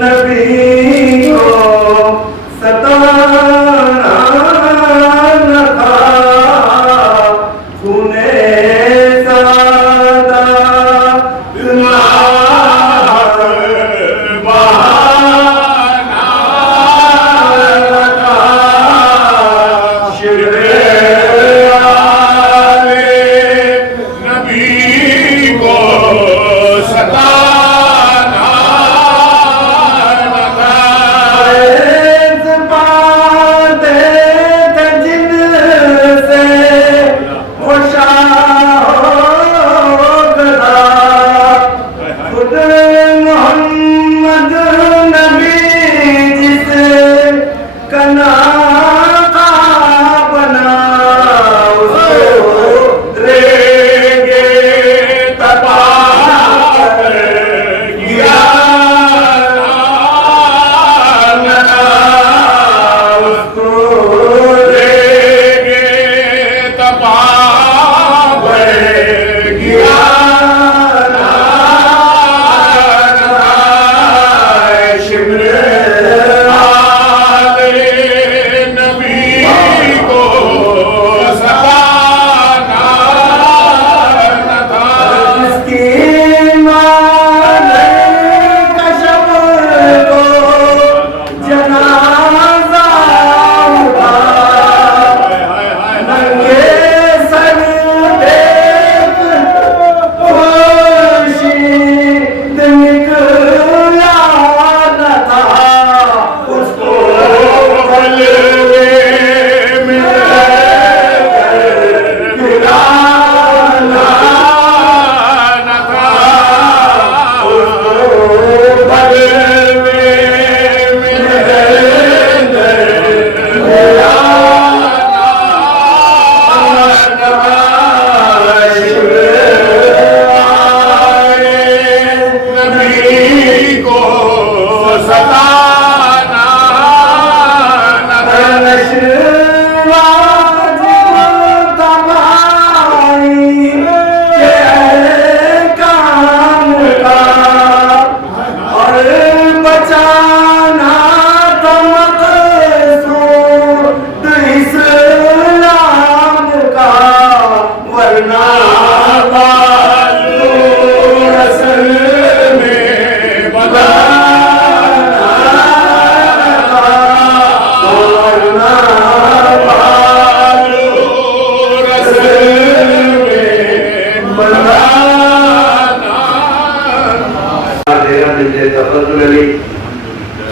نبی کو ستانا نہ تھا انہیں سادہ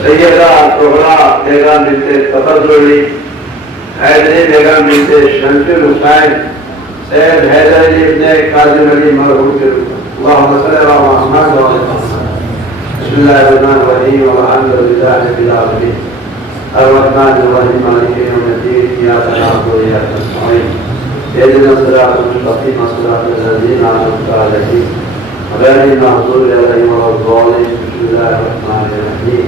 سیدہ کبریٰ بیگم بنت تفضل علی، حیدری بیگم بنت شمس الحسین، سید حیدر علی ابن کاظم علی مرحوم کے اللہم صلی اللہ محمد و بسم اللہ الرحمن الرحیم والحمد للہ رب العالمین الرحمن الرحیم مالک یوم الدین ایاک نعبد و ایاک نستعین اهدنا الصراط المستقیم صراط الذین انعمت علیہم غیر المغضوب علیہم ولا الضالین بسم اللہ الرحمن الرحیم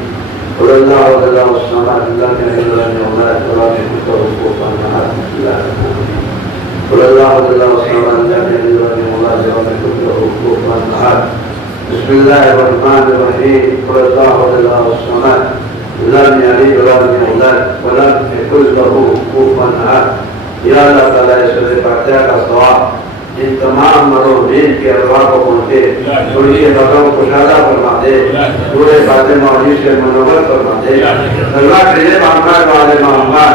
قل اللہ اللہ الصمد لم یلد ولم یولد ولم یکن له کفوا احد بسم اللہ الرحمن الرحیم قل اللہ اللہ الصمد لم یلد ولم یولد ولم یکن له کفوا احد بسم اللہ الرحمن الرحیم قل اللہ اللہ الصمد لم یلد ولم یولد ولم یکن له کفوا احد یا اللہ تعالیٰ اس فاتحہ کا ثواب ان تمام مرحومین کے ارواح کو پہنچے، تھوڑی سی باتوں کو کشادہ فرما دے، پورے فاطمہ اور سے منور فرما دے، اللہ کے لیے محمد والے محمد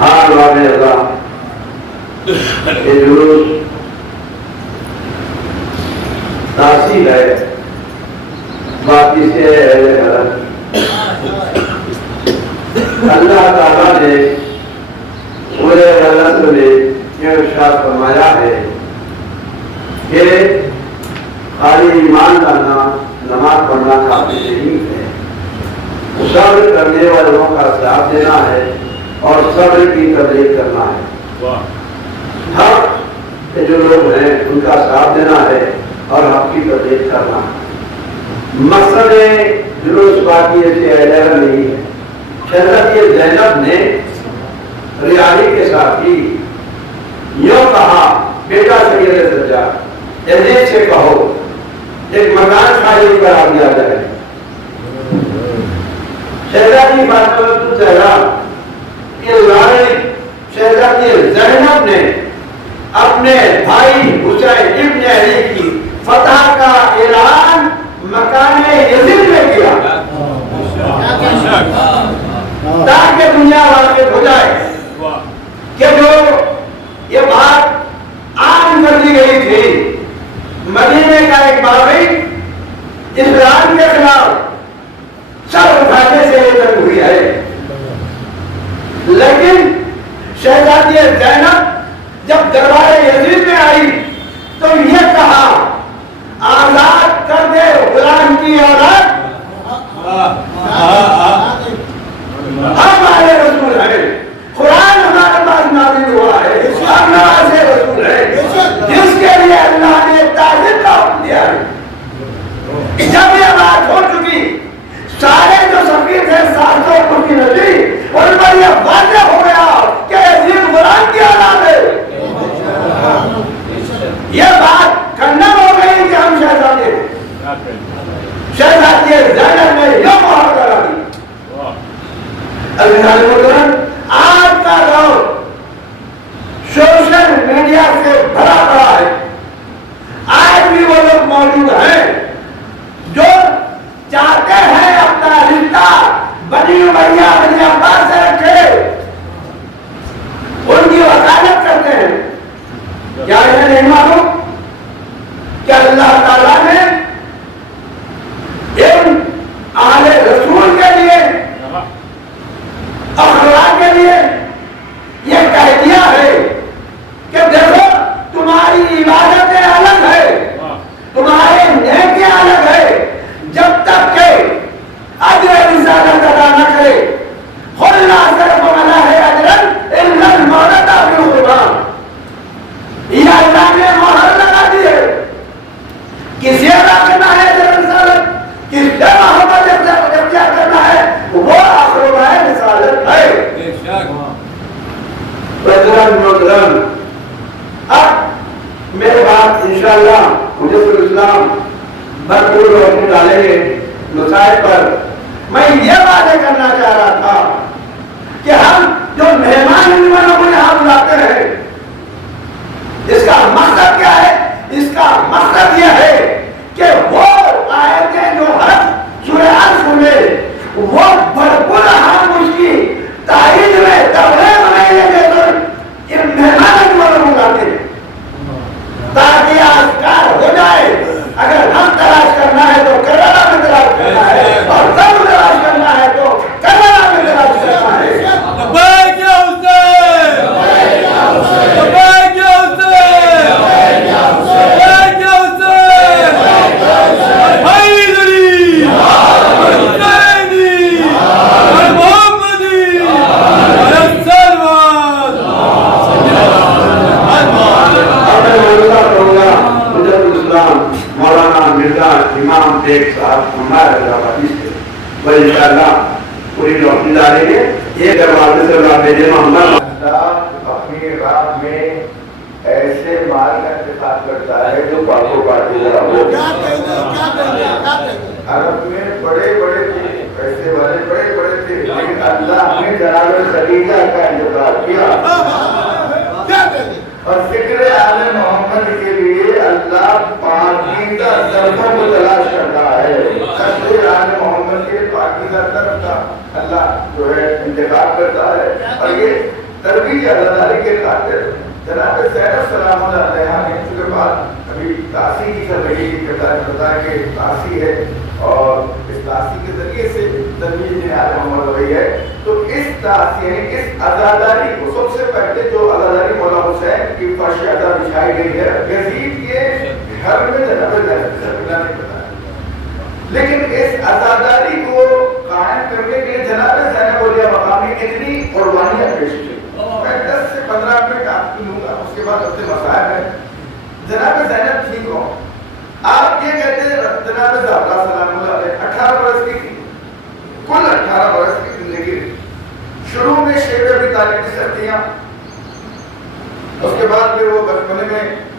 حال والے اللہ یہ جلوس تاثیر ہے باقی سے اہل حرم اللہ تعالیٰ نے سورہ النصر میں یہ ارشاد فرمایا ہے کہ خالی ایمان لانا نماز پڑھنا کافی نہیں ہے، صبر کرنے والوں کا ساتھ دینا ہے اور صبر کی تبلیغ کرنا ہے، حق جو لوگ ہیں ان کا ساتھ دینا ہے اور حق کی تبلیغ کرنا ہے۔ مقصد جلوس باقی ایسے اہل نہیں ہے۔ حضرت زینب نے ریاضی کے ساتھ ہی یوں کہا بیٹا سید سجاد یزید سے کہو ایک مکان خالی کرا دیا جائے. شہزادی فاطمہ الزہرا کے لائق شہزادی زینب نے اپنے بھائی حسین ابن علی کی فتح کا اعلان مکان یزید میں کیا تاکہ دنیا واقف ہو جائے کہ جو یہ بات عام کر دی گئی تھی مدینے کا ایک باغی اسلام کے خلاف سر اٹھانے سے یہ تک ہوئی ہے. لیکن شہزادی زینب جب دربار یزید میں آئی تو یہ کہا آزاد کر دے غلام کی اولاد. ہمارے رسول ہے, قرآن ہمارے پاس نازل ہوا ہے, ہم نواز رسول ہے جس کے لیے اللہ نے تعظیم کا حکم دیا ہے. جب یہ بات ہو چکی سارے جو سفیر تھے 700 کی نبی ان پر یہ واضح ہو گیا کہ یزید غلام کی اولاد ہے. یہ بات کنڈم ہو گئی کہ ہم شہزادی زینب نے یہ مہر کرا دی. آج کا دور سوشل میڈیا سے بھرا پڑا ہے. آج بھی وہ لوگ موجود ہیں جو چاہتے ہیں اپنا رشتہ بنی امیہ بنی عباس سے رکھے, ان کی وکالت کرتے ہیں. کیا انہیں نہیں معلوم کہ اللہ تعالیٰ نے ان اہل رسول کے لیے اخلاق کے لیے یہ کہہ دیا ہے کہ دیکھو تمہاری عبادتیں الگ ہے, تمہارے نیکیاں الگ ہے, جب تک کہ اجر رسالت ادا نہ کرے قل لا أسألكم عليه أجرا إلا المودة في القربى. یہ اللہ نے مہر لگا دی ہے. کسی ادا کرنا ہے اجر رسالت, کس سے محبت اختیار کرنا ہے وہ اقربہ رسالت ہے. محترم اب میرے بات انشاءاللہ حجت الاسلام بھرپور روشنی ڈالیں گے مسائل پر. میں یہ وعدے کرنا چاہ رہا تھا کہ ہم جو مہمان انہوں کو یہاں بلاتے ہیں اس کا مقصد کیا ہے؟ اس کا مقصد یہ ہے کہ وہ آیتیں جو ہر سورہ عصر میں وہ بھرپور ہم اس کی تائید میں ترغیب بنائیں گے تو یہ مہمان انہوں کو بلاتے ہیں تاکہ آسکار ہو جائے. اگر ہم تلاش کرنا ہے تو کربلا میں تلاش کرنا ہے, اور سب تلاش کرنا ہے تو کربلا میں تلاش کرنا ہے. امام بیگ صاحب ہمارے حیدرآبادی سے وہ انشاءاللہ پوری روشنی ڈالیں گے. یہ دروازے سے اللہ میرے محمد اپنی رات میں ایسے مال کا انتخاب کرتا ہے جو پاکو پاٹی ہو. عرب میں بڑے بڑے تھے, پیسے والے بڑے بڑے تھے, لیکن اللہ نے جناب خدیجہ کا انتخاب کیا. اور فکر آل محمد کے لیے اللہ پاکیزہ طرفوں کو تلاش کرتا ہے. فکر آل محمد کے پاکیزہ طرف کا اللہ جو ہے انتخاب کرتا ہے. اور یہ تربیت عزاداری کے خاطر جناب زینب سلام اللہ علیہ نے اس کے بعد ابھی تاسی کی زندگی کرتا ہے کہ تاسی ہے اور اس تاسی کے ذریعے سے تربیت آل محمد ہوئی ہے. تو اس تاسی یعنی اس عزاداری کو سب سے پہلے جو عزاداری مولا حسین کی فرش عزا بچھائی گئی ہے یزید کے گھر میں جناب زینب سے ملا نہیں پتا ہے. لیکن اس عزاداری کو قائم کرنے کے لیے جناب زینب اولیاء مقام نے اتنی قربانیاں پیش کی. میں 10 سے 15 منٹ آپ کی لوں گا, اس کے بعد اپنے مسائل ہے. جناب زینب ٹھیک ہو, آپ یہ کہتے ہیں جناب زہرا سلام اللہ علیہ 18 برس کی تھی, کل 18 برس کی زندگی. شروع میں شیب ابی طالب کی سختیاں, اس کے بعد پھر وہ بچپنے میں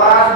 5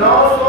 900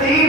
3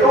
2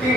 3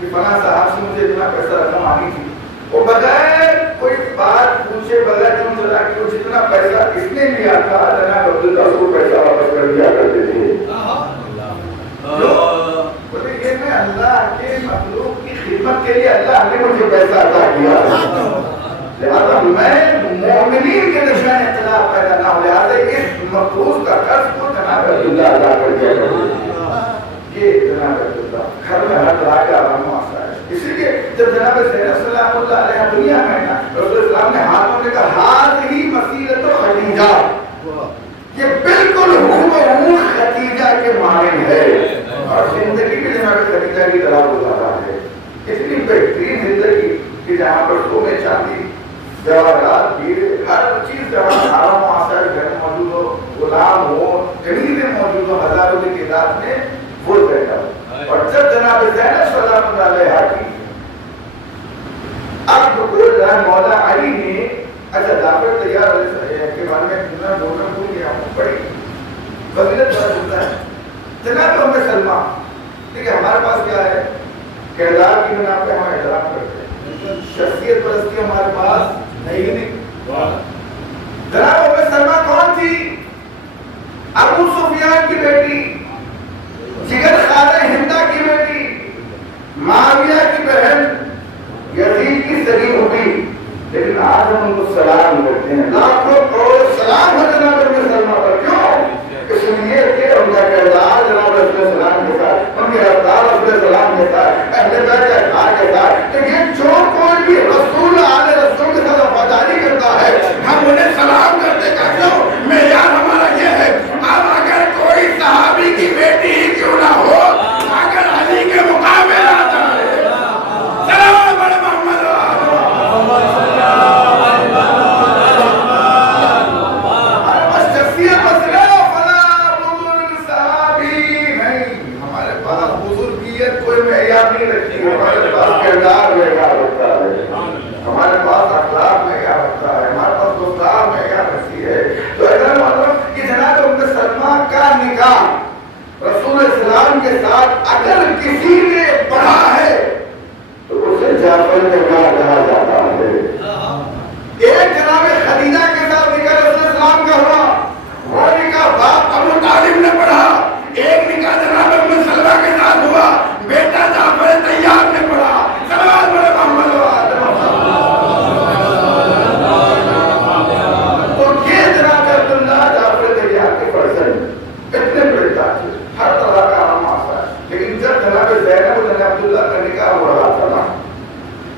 کہ فلاں صاحب سے مجھے اتنا پیسہ رقم آنی تھی، وہ بغیر کوئی بات پوچھے بغیر کیوں چلا کہ وہ جتنا پیسہ اس نے لیا تھا جناب عبداللہ کو پیسہ واپس کر دیا کرتے تھے. بولے یہ میں اللہ کے مخلوق کی خدمت کے لیے اللہ نے مجھے پیسہ عطا کیا ہے، لہذا میں مومنین کے درمیان اختلاف پیدا نہ ہو، لہذا اس مقروض کا قرض کو جناب عبداللہ ادا کر دیا کرتے. یہ جناب عبداللہ گھر میں ہر طرح کا آرام و آسائش. اسی لیے جب جناب زینب سلام اللہ علیہ دنیا میں نا رسول اسلام نے ہاتھوں نے کہا ہاتھ ہی مسیرت خدیجہ، یہ بالکل ہو خدیجہ کے مانند ہے، اور زندگی بھی جناب خدیجہ کی طرح گزارا ہے. اتنی بہترین زندگی کہ جہاں پر سونے چاندی جواہرات ہیرے ہر چیز جہاں آرام و آسائش گھر موجود ہو، غلام ہو، کنیزیں موجود ہو، ہزاروں کی تعداد میں وہ بیٹھا. اور جب جناب زینب سلام اللہ علیہ کی اب مولا علی نے اچھا جعفر تیار کے بارے میں بولنا بھول گیا ہوں، بڑی فضیلت بڑا ہوتا ہے. جناب ام سلمہ دیکھیں ہمارے پاس کیا ہے، کردار کی بنا پہ ہم احترام کرتے ہیں، شخصیت پرستی ہمارے پاس نہیں. جناب ام سلمہ کون تھی؟ ابو سفیان کی بیٹی، جگر خالہ ہندہ کی بیٹی، معاویہ کی بہن، یزید کی سگی ہوئی. لیکن آج ہم ان کو سلام کرتے ہیں، لاکھوں کروڑ سلام ہو جناب ام سلمہ پر. کیوں؟ اس لیے کہ ان کا کردار جناب رسول السلام کے ساتھ، ان کی رفتار رسول السلام کے ساتھ، اہل بیت اطہار کے ساتھ. تو یہ جو کوئی بھی رسول آل رسول کے ساتھ وفاداری کرتا ہے ہم انہیں سلام کرتے ہیں. کیوں؟ معیار ہمارا یہ ہے. اب اگر کوئی صحابی کی بیٹی ہی کیوں نہ ہو، اگر علی کے مقابلے آتا ہے سلام علی محمد کوئی معیار نہیں رکھتی. ہمارے پاس کردار معیار ہوتا ہے، ہمارے پاس اخلاق معیار ہوتا ہے، ہمارے پاس گفتار معیار رکھتی ہے. تو ایسا مطلب کہ جناب ام سلمہ کا نکاح رسول اسلام کے ساتھ اگر کسی نے پڑھا ہے تو اسے جعفر نکاح کہا جاتا ہے. ایک جناب خدیجہ کے ساتھ نکاح رسول اسلام کا ہوا، وہ نکاح باپ ابو طالب نے پڑھا. ایک نکاح جناب ام سلمہ کے ساتھ ہوا، بیٹا جعفر تیار نے پڑھا. صلوات علی محمد تو یہ جناب عبداللہ جعفر تیار کے فرزند اتنے بڑے تاجر، ہر طرح کا آرام آسا ہے. لیکن جب جناب زینب و جناب عبداللہ کا نکاح ہو رہا تھا نا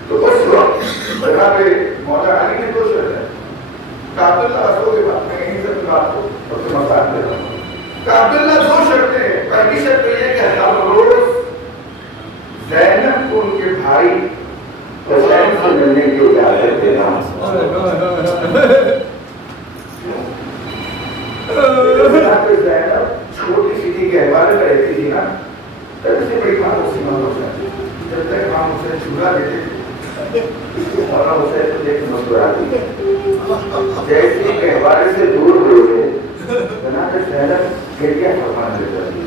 تو اس وقت جناب مولا علی نے دو شرطیں کہ عبداللہ رسول کے بات میں یہیں سے بات کو اور سے مسائل دے رہا ہوں کہ عبداللہ دو شرطیں ہیں. پہلی شرط یہ کہ ہر روز زینب کو ان کے بھائی حسین سے ملنے کی اجازت دینا. زینب چھوٹی سی تھی کہ حوالے میں رہتی تھی نا، تب سے بڑی امام حسین ہوتا ہے. جب تک امام حسین چولہا دیتے تھے مولانا حسین کو دیکھ مسکراتی جیسے کہ حوالے سے دور ہوئے جناب زینب گھڑیاں فرمان دیتا تھی.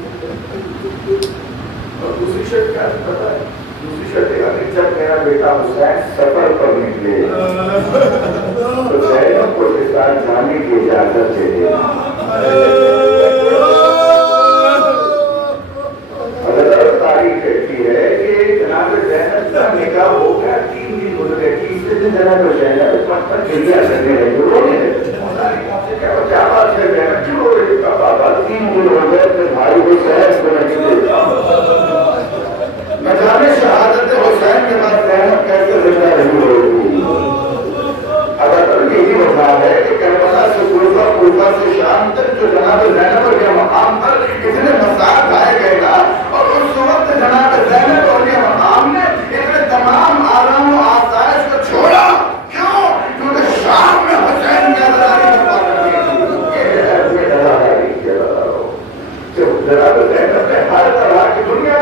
اور دوسری شرط کیا پتا ہے؟ دوسری شرط یہ جب میرا بیٹا حسین سفر پر نکلے تو زینب کو کے ساتھ جانے کی اجازت دے دینا. حضرت تاریخ کہتی ہے کہ جناب زینب کا نکاح ہو گیا، 3 دن گزرے، تیسرے دن جناب زینب پر گھڑیاں کرنے لگے، رونے لگے. کیا بات ہے زینب کیوں رو رہی؟ بابا 3 دن ہو گئے اپنے بھائی حسین کو نہیں دیتا. مجال شہادت حسین کے بعد زینب کیسے زندہ نہیں ہوگی؟ اگر یہی وجہ ہے کہ کربلا سے کوفہ سے شام تک جو جناب زینب کے مقام پر اتنے مسائل ڈھائے گئے نا، اور اس وقت جناب زینب اور یہ مقام نے اتنے تمام آرام و آسائش کو چھوڑا. کیوں؟ کیونکہ شام میں حسین کی ازاداری جناب زینب نے ہر طرح کی دنیا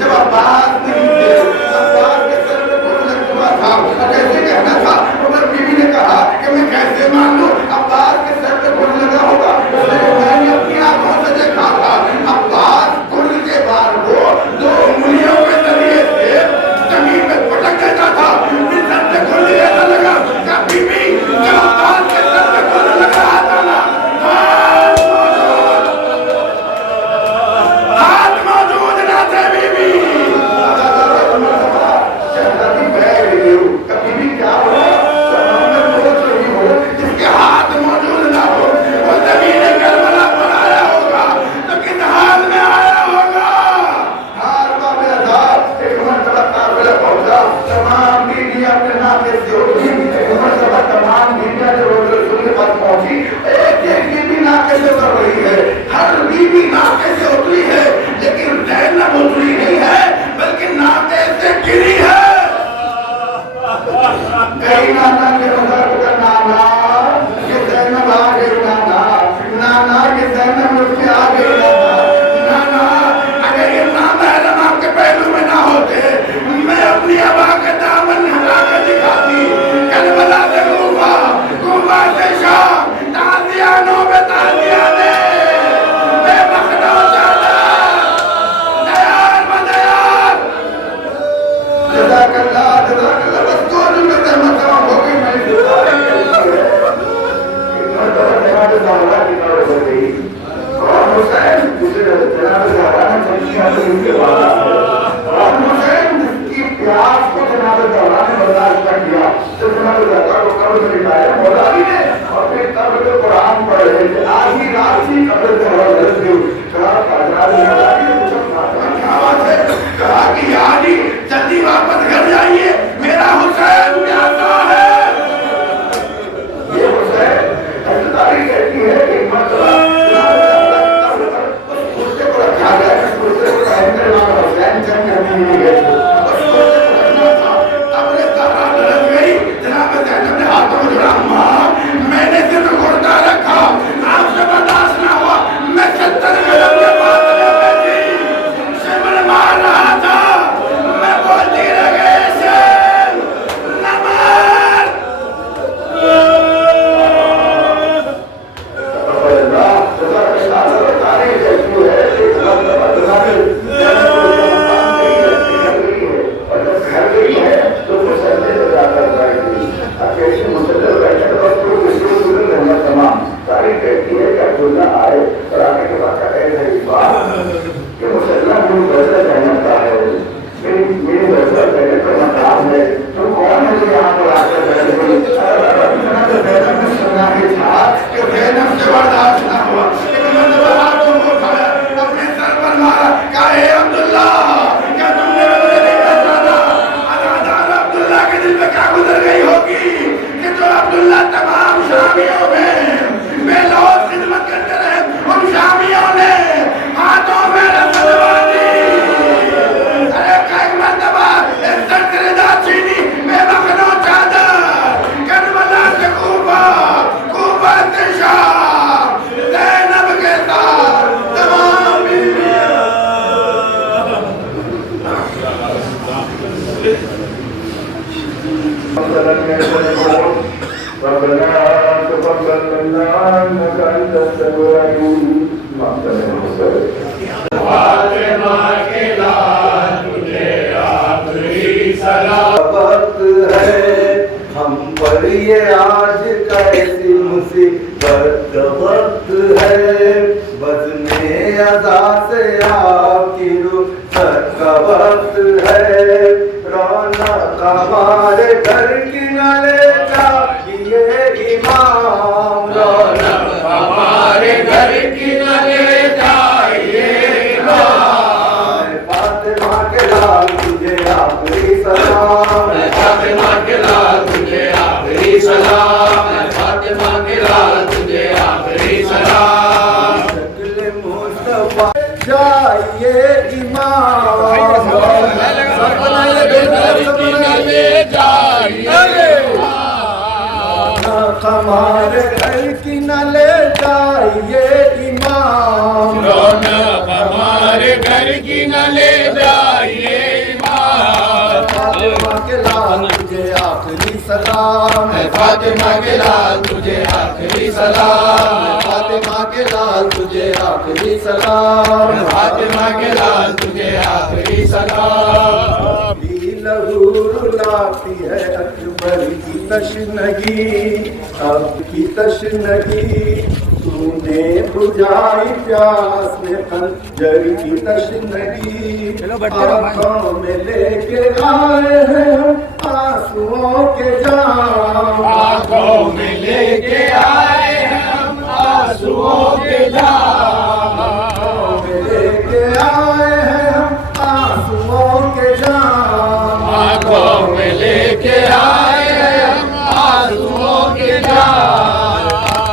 جب عباس کہا کہ یاری جلدی واپس گھر جائیے، میرا حسین پیاسا ہے۔ یہ حسین حضرت کہتی ہے کہ مرتبہ اس کرسے کو رکھا گیا، اس کرسے کو قائم کرنے والا حسین جنگ کرنے نہیں گئے، اس کرسے کو رکھنا تھا۔ اب نے زہرا لڑک گئی، جناب زینب نے ہاتھوں میں جڑا، ماں میں نے صرف گردہ رکھا، آپ سے برداشت نہ ہوا، میں 70 قدم کے بعد میں بیٹھی شمر مار رہا تھا، میں بولتی رہ گئی شم نہ مار۔ ہم پر یہ آج کیسی مصیبت کا وقت ہے، بزم ادا سے آپ کی رخصت کا وقت ہے، رونق ہمارے گھر کی نہ لے جائیے امام، رونق ہمارے گھر کی نہ لے جائیے امام، فاطمہ کے لال تجھے آخری سلام، فاطمہ کے لال تجھے آخری سلام، فاطمہ کے لال تجھے آخری سلام، شکل مصطفیٰ جائیے امام، ہمارے گھر کی نہ لے جائیے امام، رونق ہمارے گھر کی نہ لے جائیے امام، فاطمہ کے لال تجھے آخری سلام، فاطمہ کے لال تجھے آخری سلام، فاطمہ کے لال تجھے آخری سلام، فاطمہ کے لال تجھے آخری سلام، لہو رلاتی ہے اکبر کی تشنگی، اب کی تشنگی تو نے بجھائی پیاس میں خنجر کی تشنگی، آنکھوں میں لے کے آئے ہیں آنسوؤں کے جام، آنکھوں میں لے کے آئے ہیں ہم آنسوؤں کے جام، آنکھوں میں لے کے آئے ہیں ہم آنسوؤں کے جام، آنکھوں میں لے کے آئے ہیں ہم آنسوؤں کے جام،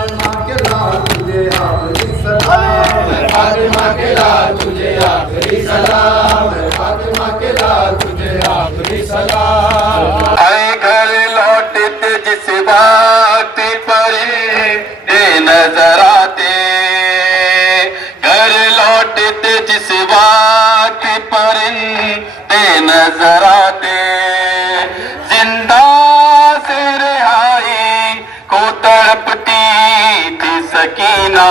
فاطمہ کے لال تجھے آخری سلام، فاطمہ کے لال تجھے آخری سلام، فاطمہ کے لال تجھے آخری سلام، اے گھر لوٹتے جس وقت پر اے نظر آتے، گھر لوٹتے جس وقت پر اے نظر آتے، زندہ سے رہائی کو تڑپتی تھی سکینہ،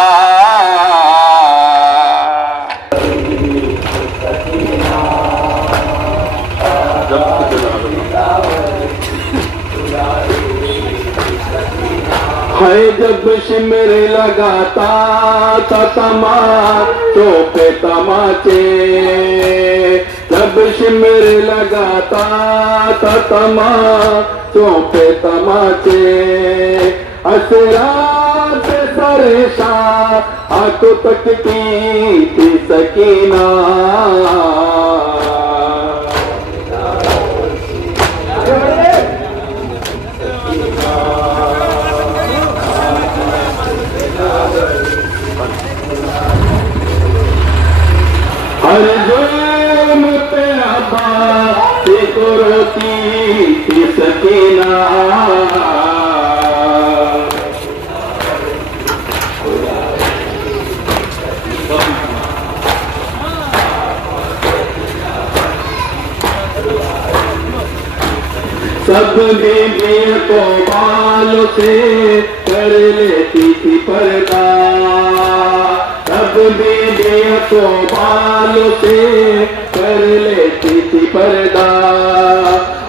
ہے جب شمر لگاتا تھا تماچوں پہ تماچے، جب شمر لگاتا تھا تماچوں پہ تماچے، اسرار سے سر شاہ آنکھوں تکتی تھی سکینہ ہر جرم پہ عباس کو روتی تھی سکینہ سب بیویوں کو بالوں سے کر لیتی تھی پردہ سب بیویوں کو بالوں سے کر لیتی تھی پردہ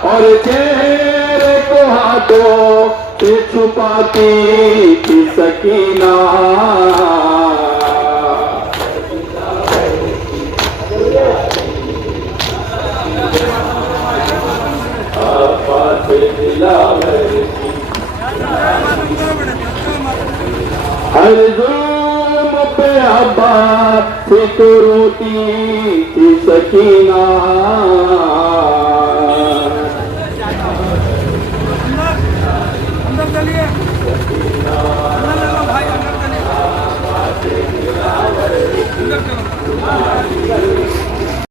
اور چہرے کو ہاتھوں سے چھپاتی تھی سکینہ ہر ظلم پہ عباس کو روتی تھی سکینہ